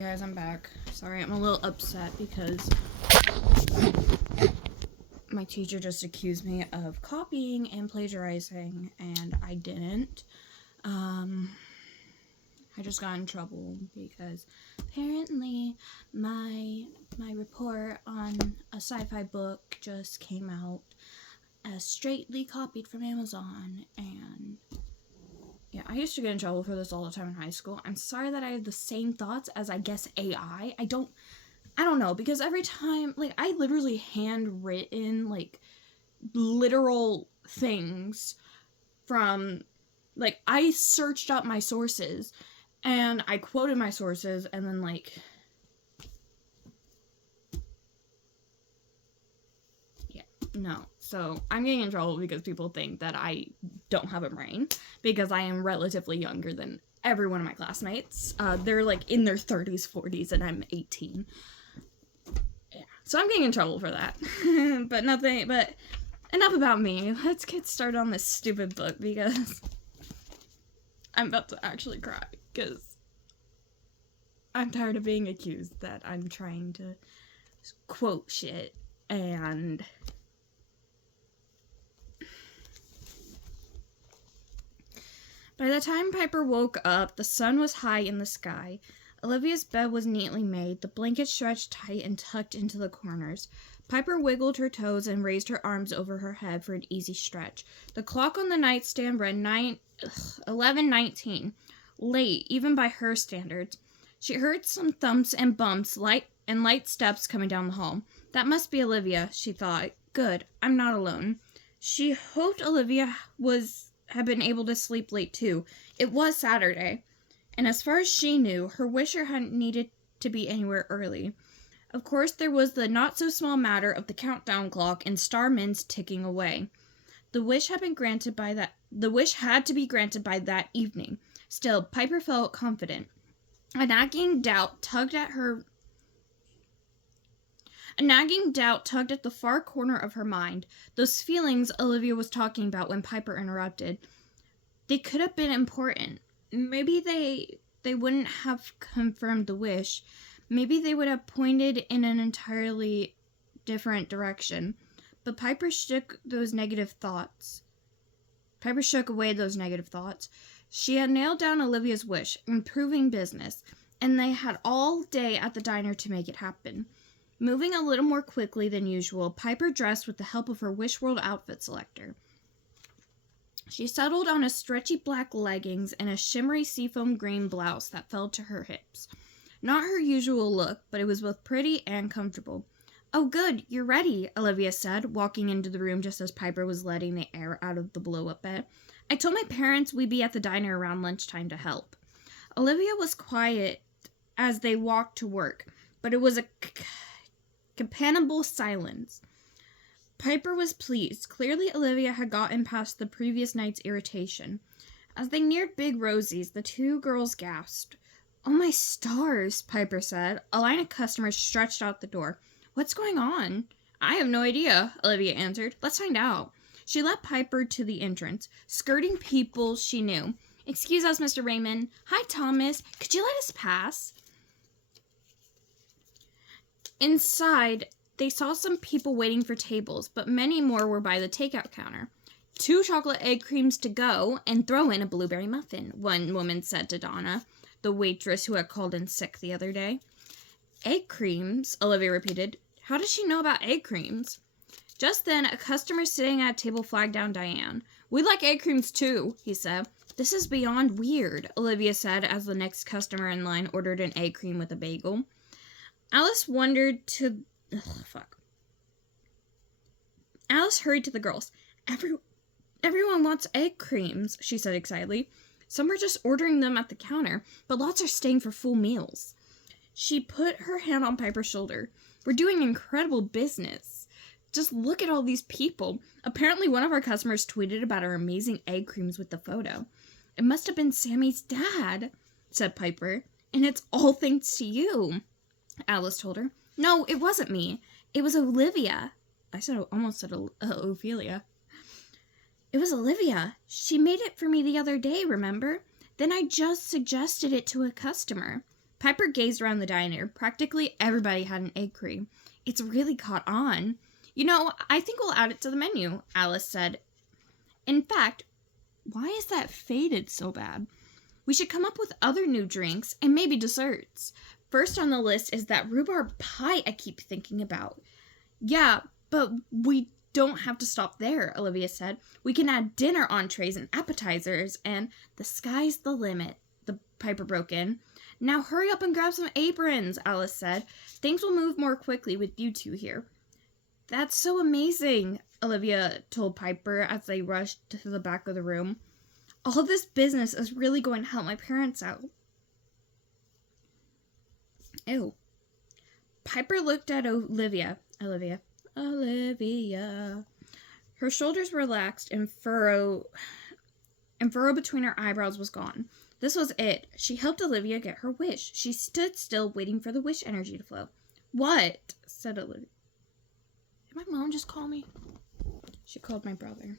Guys, I'm back. Sorry, I'm a little upset because my teacher just accused me of copying and plagiarizing, and I didn't. I just got in trouble because apparently my report on a sci-fi book just came out as straightly copied from Amazon, and yeah, I used to get in trouble for this all the time in high school. I'm sorry that I have the same thoughts as, I guess, AI. I don't know, because every time, like, I literally handwritten, like, literal things from, like, I searched up my sources, and I quoted my sources, and then, like, yeah, no. So, I'm getting in trouble because people think that I don't have a brain, because I am relatively younger than every one of my classmates. They're, like, in their 30s, 40s, and I'm 18. Yeah. So, I'm getting in trouble for that. but enough about me. Let's get started on this stupid book, because I'm about to actually cry, because I'm tired of being accused that I'm trying to quote shit, and by the time Piper woke up, the sun was high in the sky. Olivia's bed was neatly made, the blankets stretched tight and tucked into the corners. Piper wiggled her toes and raised her arms over her head for an easy stretch. The clock on the nightstand read 11:19, late even by her standards. She heard some thumps and bumps, light steps coming down the hall. That must be Olivia, she thought. Good, I'm not alone. She hoped Olivia had been able to sleep late too. It was Saturday, and as far as she knew, her wisher hadn't needed to be anywhere early. Of course, there was the not-so-small matter of the countdown clock and Starman's ticking away. The wish had to be granted by that evening. Still, Piper felt confident. A nagging doubt tugged at the far corner of her mind. Those feelings Olivia was talking about when Piper interrupted. They could have been important. Maybe they wouldn't have confirmed the wish. Maybe they would have pointed in an entirely different direction. But Piper shook away those negative thoughts. She had nailed down Olivia's wish, improving business, and they had all day at the diner to make it happen. Moving a little more quickly than usual, Piper dressed with the help of her Wish World outfit selector. She settled on a stretchy black leggings and a shimmery seafoam green blouse that fell to her hips. Not her usual look, but it was both pretty and comfortable. "Oh, good, you're ready," Olivia said, walking into the room just as Piper was letting the air out of the blow-up bed. "I told my parents we'd be at the diner around lunchtime to help." Olivia was quiet as they walked to work, but it was a companionable silence. Piper was pleased. Clearly, Olivia had gotten past the previous night's irritation. As they neared Big Rosie's, the two girls gasped. "Oh my stars," Piper said. A line of customers stretched out the door. "What's going on?" "I have no idea," Olivia answered. "Let's find out." She led Piper to the entrance, skirting people she knew. "Excuse us, Mr. Raymond." "Hi, Thomas. Could you let us pass?" Inside, they saw some people waiting for tables, but many more were by the takeout counter. "2 chocolate egg creams to go, and throw in a blueberry muffin," one woman said to Donna, the waitress who had called in sick the other day. "Egg creams?" Olivia repeated. How does she know about egg creams? Just then, a customer sitting at a table flagged down Diane. "We'd like egg creams too," he said. "This is beyond weird," Olivia said as the next customer in line ordered an egg cream with a bagel. Alice hurried to the girls. Everyone wants egg creams," she said excitedly. "Some are just ordering them at the counter, but lots are staying for full meals." She put her hand on Piper's shoulder. "We're doing incredible business. Just look at all these people. Apparently one of our customers tweeted about our amazing egg creams with the photo." "It must have been Sammy's dad," said Piper. "And it's all thanks to you," Alice told her. "No, it wasn't me. It was Olivia." I almost said Ophelia. "It was Olivia. She made it for me the other day, remember? Then I just suggested it to a customer." Piper gazed around the diner. Practically everybody had an egg cream. It's really caught on. You know, I think we'll add it to the menu, Alice said. In fact, why is that faded so bad? We should come up with other new drinks and maybe desserts. First on the list is that rhubarb pie I keep thinking about. Yeah, but we don't have to stop there, Olivia said. We can add dinner entrees and appetizers, and the sky's the limit, the Piper broke in. Now hurry up and grab some aprons, Alice said. Things will move more quickly with you two here. That's so amazing, Olivia told Piper as they rushed to the back of the room. All this business is really going to help my parents out. Ew. Piper looked at Olivia. Her shoulders relaxed and furrow between her eyebrows was gone. This was it. She helped Olivia get her wish. She stood still, waiting for the wish energy to flow. What? Said Olivia. Did my mom just call me? She called my brother.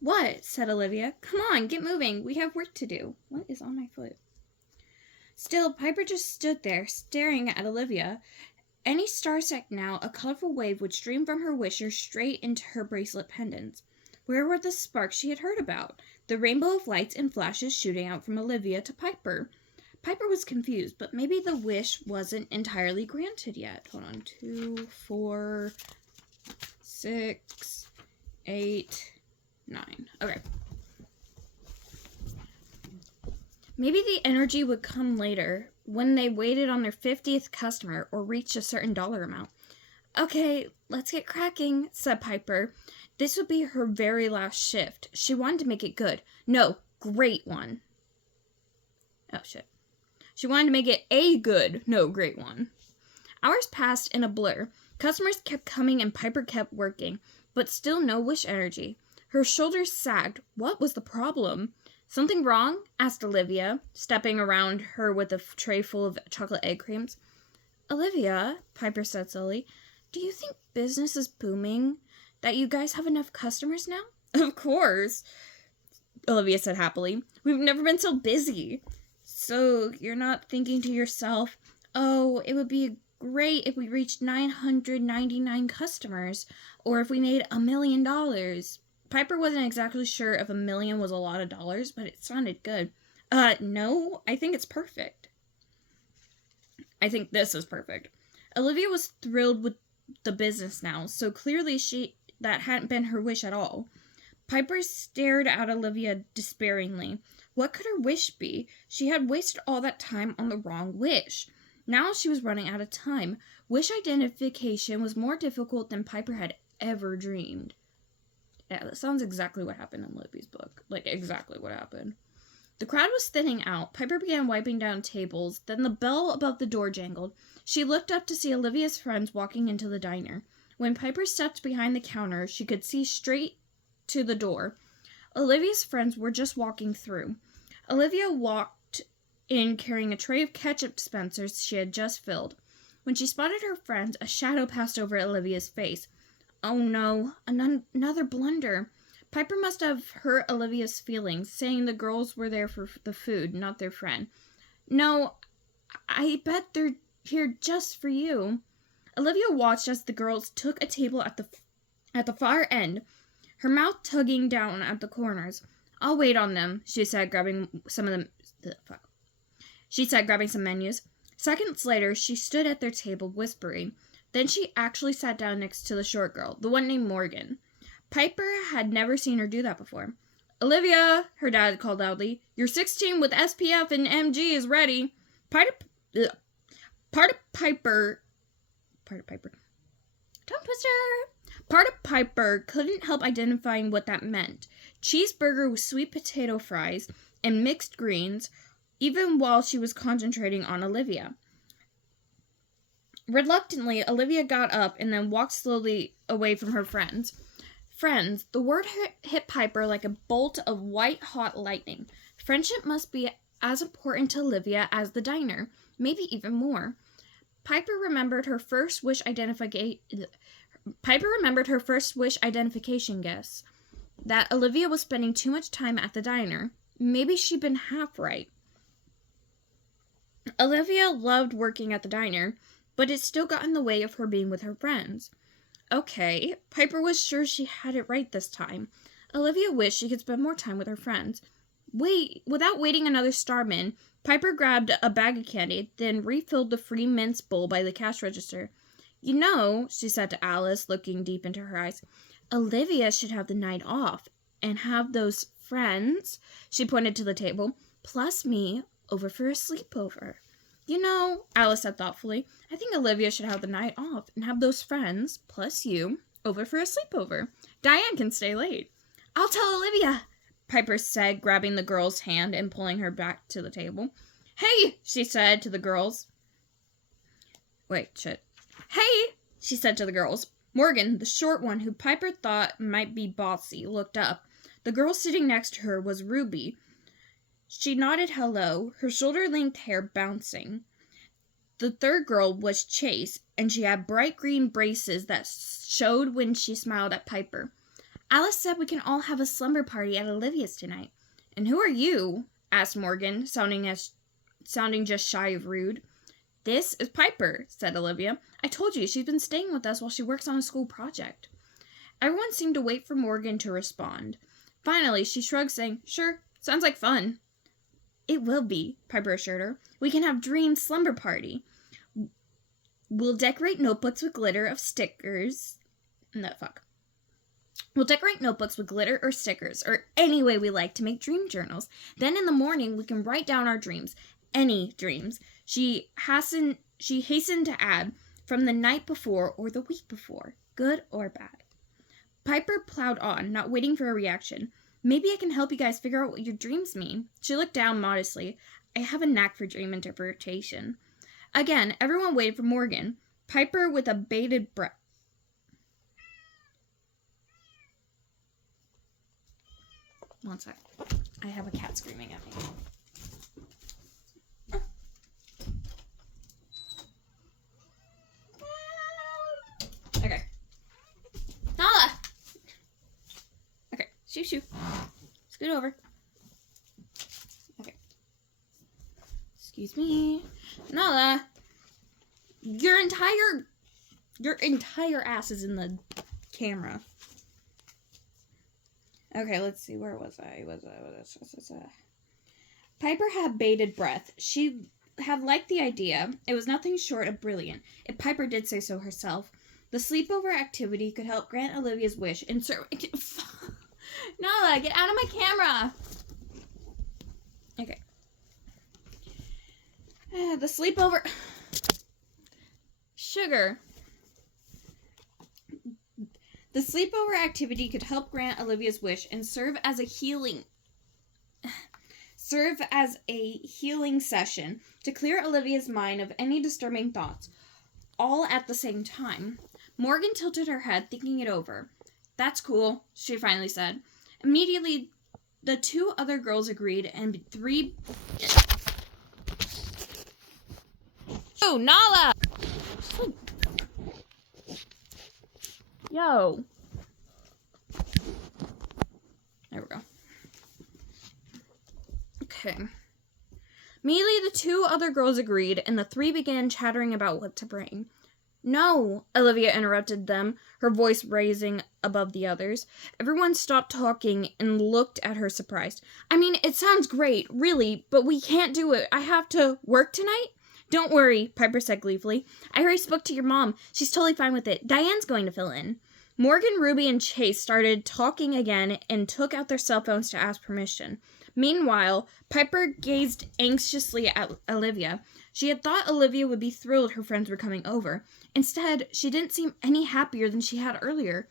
What? Said Olivia. Come on, get moving. We have work to do. What is on my foot? Still, Piper just stood there, staring at Olivia. Any starsec now, a colorful wave would stream from her wisher straight into her bracelet pendants. Where were the sparks she had heard about? The rainbow of lights and flashes shooting out from Olivia to Piper. Piper was confused, but maybe the wish wasn't entirely granted yet. Hold on. 2, 4, 6, 8, 9. Okay. Maybe the energy would come later, when they waited on their 50th customer or reached a certain dollar amount. Okay, let's get cracking, said Piper. This would be her very last shift. She wanted to make it good. No, great one. Oh, shit. She wanted to make it a good, no, great one. Hours passed in a blur. Customers kept coming and Piper kept working, but still no wish energy. Her shoulders sagged. What was the problem? Something wrong? Asked Olivia, stepping around her with a tray full of chocolate egg creams. Olivia, Piper said slowly, do you think business is booming? That you guys have enough customers now? Of course, Olivia said happily. We've never been so busy. So you're not thinking to yourself, oh, it would be great if we reached 999 customers, or if we made $1 million. Piper wasn't exactly sure if $1 million was a lot of dollars, but it sounded good. No, I think it's perfect. I think this is perfect. Olivia was thrilled with the business now, so clearly that hadn't been her wish at all. Piper stared at Olivia despairingly. What could her wish be? She had wasted all that time on the wrong wish. Now she was running out of time. Wish identification was more difficult than Piper had ever dreamed. Yeah, that sounds exactly what happened in Libby's book. Like, exactly what happened. The crowd was thinning out. Piper began wiping down tables. Then the bell above the door jangled. She looked up to see Olivia's friends walking into the diner. When Piper stepped behind the counter, she could see straight to the door. Olivia's friends were just walking through. Olivia walked in carrying a tray of ketchup dispensers she had just filled. When she spotted her friends, a shadow passed over Olivia's face. Oh no, another blunder. Piper must have hurt Olivia's feelings, saying the girls were there for the food, not their friend. No, I bet they're here just for you. Olivia watched as the girls took a table at the far end, her mouth tugging down at the corners. I'll wait on them, she said, grabbing some menus. Seconds later, she stood at their table, whispering. Then she actually sat down next to the short girl, the one named Morgan. Piper had never seen her do that before. Olivia, her dad called loudly, your 16 with SPF and MG is ready. Part of Piper couldn't help identifying what that meant. Cheeseburger with sweet potato fries and mixed greens, even while she was concentrating on Olivia. Reluctantly, Olivia got up and then walked slowly away from her friends. The word hit Piper like a bolt of white-hot lightning. Friendship must be as important to Olivia as the diner, maybe even more. Piper remembered her first wish identification guess. that Olivia was spending too much time at the diner. Maybe she'd been half right. Olivia loved working at the diner, but it still got in the way of her being with her friends. Okay, Piper was sure she had it right this time. Olivia wished she could spend more time with her friends. Without waiting another Starman, Piper grabbed a bag of candy, then refilled the free mince bowl by the cash register. You know, she said to Alice, looking deep into her eyes, Olivia should have the night off and have those friends, she pointed to the table, plus me, over for a sleepover. You know, Alice said thoughtfully, I think Olivia should have the night off and have those friends, plus you, over for a sleepover. Diane can stay late. I'll tell Olivia, Piper said, grabbing the girl's hand and pulling her back to the table. Hey, she said to the girls. Hey, she said to the girls. Morgan, the short one who Piper thought might be bossy, looked up. The girl sitting next to her was Ruby. She nodded hello, her shoulder-length hair bouncing. The third girl was Chase, and she had bright green braces that showed when she smiled at Piper. Alice said we can all have a slumber party at Olivia's tonight. And who are you? Asked Morgan, sounding just shy of rude. This is Piper, said Olivia. I told you, she's been staying with us while she works on a school project. Everyone seemed to wait for Morgan to respond. Finally, she shrugged, saying, Sure, sounds like fun. It will be, Piper assured her. We can have Dream slumber party. We'll decorate notebooks with glitter of stickers. We'll decorate notebooks with glitter or stickers, or any way we like to make dream journals. Then in the morning, we can write down our dreams. Any dreams. She hastened to add, from the night before or the week before, good or bad. Piper plowed on, not waiting for a reaction. Maybe I can help you guys figure out what your dreams mean. She looked down modestly. I have a knack for dream interpretation. Again, everyone waited for Morgan. Piper with a bated breath. One sec. I have a cat screaming at me. Okay. Nala! Okay, shoo. Scoot over. Okay. Excuse me. Nala! Your entire ass is in the camera. Okay, let's see. Where was I? Piper had bated breath. She had liked the idea. It was nothing short of brilliant, if Piper did say so herself. The sleepover activity could help grant Olivia's wish and serve... Nala, get out of my camera! Okay. The sleepover... Sugar. The sleepover activity could help grant Olivia's wish and serve as a healing session to clear Olivia's mind of any disturbing thoughts, all at the same time. Morgan tilted her head, thinking it over. That's cool, she finally said. Immediately, the two other girls agreed, and three... Oh, Nala! Yo. There we go. Okay. Immediately, the two other girls agreed, and the three began chattering about what to bring. No, Olivia interrupted them, her voice raising above the others. Everyone stopped talking and looked at her surprised. I mean, it sounds great, really, but we can't do it. I have to work tonight? Don't worry, Piper said gleefully. I already spoke to your mom. She's totally fine with it. Diane's going to fill in. Morgan, Ruby, and Chase started talking again and took out their cell phones to ask permission. Meanwhile, Piper gazed anxiously at Olivia. She had thought Olivia would be thrilled her friends were coming over. Instead, she didn't seem any happier than she had earlier.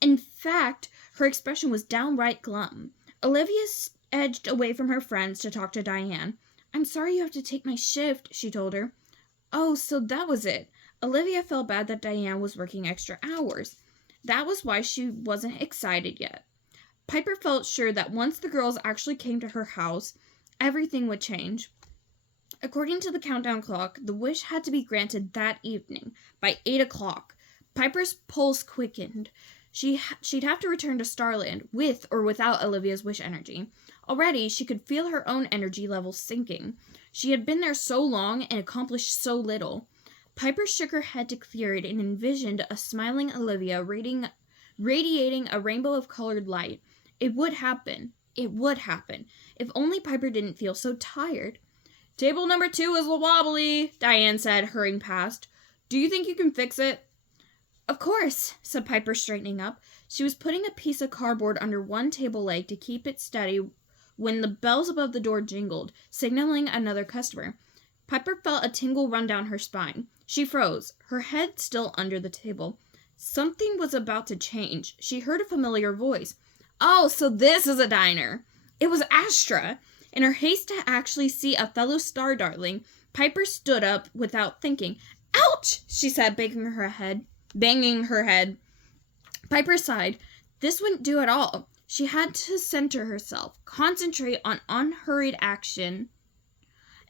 In fact, her expression was downright glum. Olivia edged away from her friends to talk to Diane. I'm sorry you have to take my shift, she told her. Oh, so that was it. Olivia felt bad that Diane was working extra hours. That was why she wasn't excited yet. Piper felt sure that once the girls actually came to her house, everything would change. According to the countdown clock, the wish had to be granted that evening, by 8 o'clock. Piper's pulse quickened. She'd have to return to Starland, with or without Olivia's wish energy. Already, she could feel her own energy levels sinking. She had been there so long and accomplished so little. Piper shook her head to clear it and envisioned a smiling Olivia radiating a rainbow of colored light. It would happen. It would happen. If only Piper didn't feel so tired. "Table number 2 is wobbly," Diane said, hurrying past. "Do you think you can fix it?" "Of course," said Piper, straightening up. She was putting a piece of cardboard under one table leg to keep it steady when the bells above the door jingled, signaling another customer. Piper felt a tingle run down her spine. She froze, her head still under the table. Something was about to change. She heard a familiar voice. "Oh, so this is a diner." It was Astra. In her haste to actually see a fellow star darling, Piper stood up without thinking. "Ouch!" she said, banging her head. Piper sighed. This wouldn't do at all. She had to center herself, concentrate on unhurried action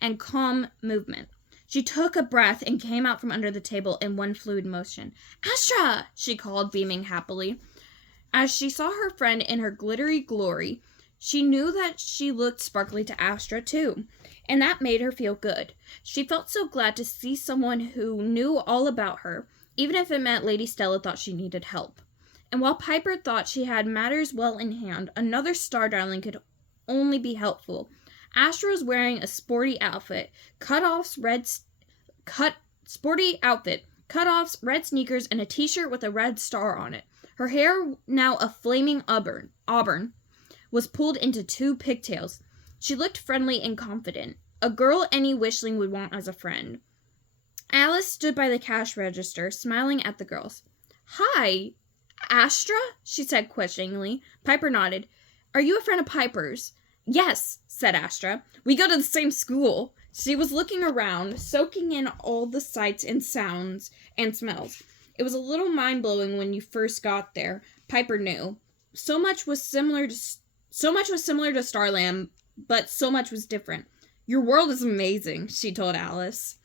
and calm movement. She took a breath and came out from under the table in one fluid motion. "Astra!" she called, beaming happily. As she saw her friend in her glittery glory, she knew that she looked sparkly to Astra, too, and that made her feel good. She felt so glad to see someone who knew all about her, even if it meant Lady Stella thought she needed help. And while Piper thought she had matters well in hand, another star darling could only be helpful. Astra was wearing a sporty outfit, cutoffs, red sneakers, and a t-shirt with a red star on it. Her hair, now a flaming auburn, was pulled into 2 pigtails. She looked friendly and confident, a girl any wishling would want as a friend. Alice stood by the cash register, smiling at the girls. "Hi, Astra?" she said questioningly. Piper nodded. "Are you a friend of Piper's?" "Yes," said Astra. "We go to the same school." She was looking around, soaking in all the sights and sounds and smells. It was a little mind-blowing when you first got there, Piper knew. So much was similar to Starland, but so much was different. "Your world is amazing," she told Alice.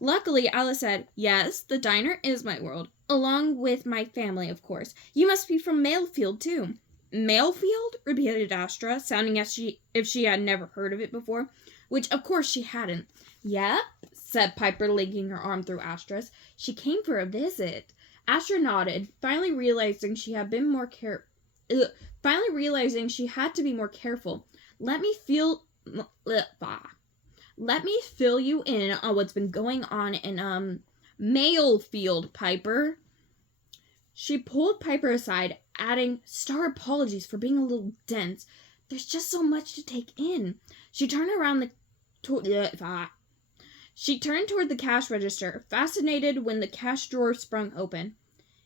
Luckily, Alice said, "Yes, the diner is my world, along with my family, of course. You must be from Mayfield, too." "Mayfield?" repeated Astra, sounding as if she had never heard of it before, which, of course, she hadn't. "Yep," said Piper, linking her arm through Astra's. "She came for a visit." Astra nodded, finally realizing she had to be more careful. Let me fill you in on what's been going on in Mayfield, Piper." She pulled Piper aside, adding, "Star apologies for being a little dense. There's just so much to take in." She turned toward the cash register, fascinated when the cash drawer sprung open.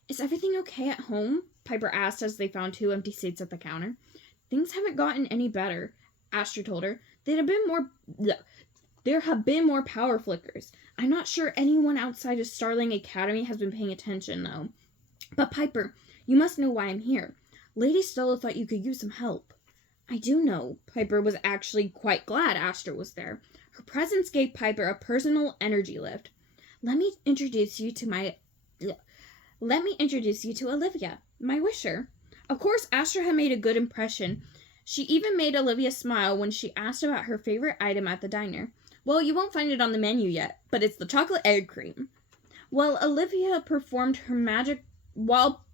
"Is everything okay at home?" Piper asked as they found 2 empty seats at the counter. "Things haven't gotten any better," Astra told her. There have been more power flickers. I'm not sure anyone outside of Starling Academy has been paying attention, though. But Piper, you must know why I'm here. Lady Stella thought you could use some help." "I do know." Piper was actually quite glad Astra was there. Her presence gave Piper a personal energy lift. Let me introduce you to Olivia, my wisher." Of course, Astra had made a good impression. She even made Olivia smile when she asked about her favorite item at the diner. "Well, you won't find it on the menu yet, but it's the chocolate egg cream." While Olivia performed her magic roll-ups,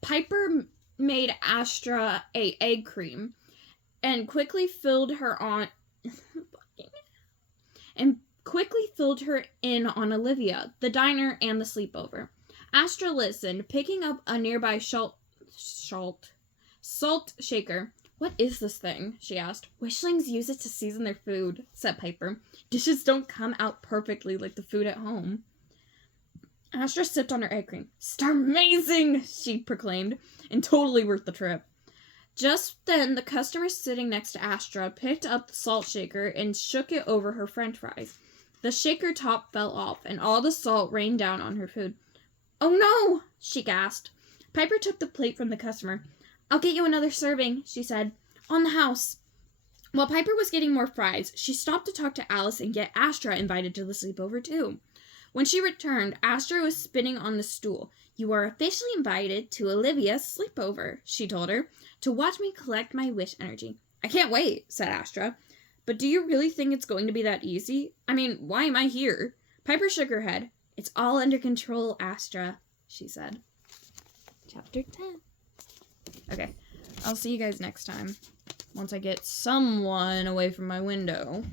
Piper made Astra a egg cream and quickly filled her in on Olivia, the diner, and the sleepover. Astra listened, picking up a nearby salt shaker. "What is this thing?" she asked. "Wishlings use it to season their food," said Piper. "Dishes don't come out perfectly like the food at home." Astra sipped on her egg cream. "Starmazing!" she proclaimed, and totally worth the trip. Just then, the customer sitting next to Astra picked up the salt shaker and shook it over her french fries. The shaker top fell off, and all the salt rained down on her food. "Oh no!" she gasped. Piper took the plate from the customer. "I'll get you another serving," she said. "On the house." While Piper was getting more fries, she stopped to talk to Alice and get Astra invited to the sleepover, too. When she returned, Astra was spinning on the stool. "You are officially invited to Olivia's sleepover," she told her, "to watch me collect my wish energy." "I can't wait," said Astra. "But do you really think it's going to be that easy? I mean, why am I here?" Piper shook her head. "It's all under control, Astra," she said. Chapter 10. Okay, I'll see you guys next time. Once I get someone away from my window.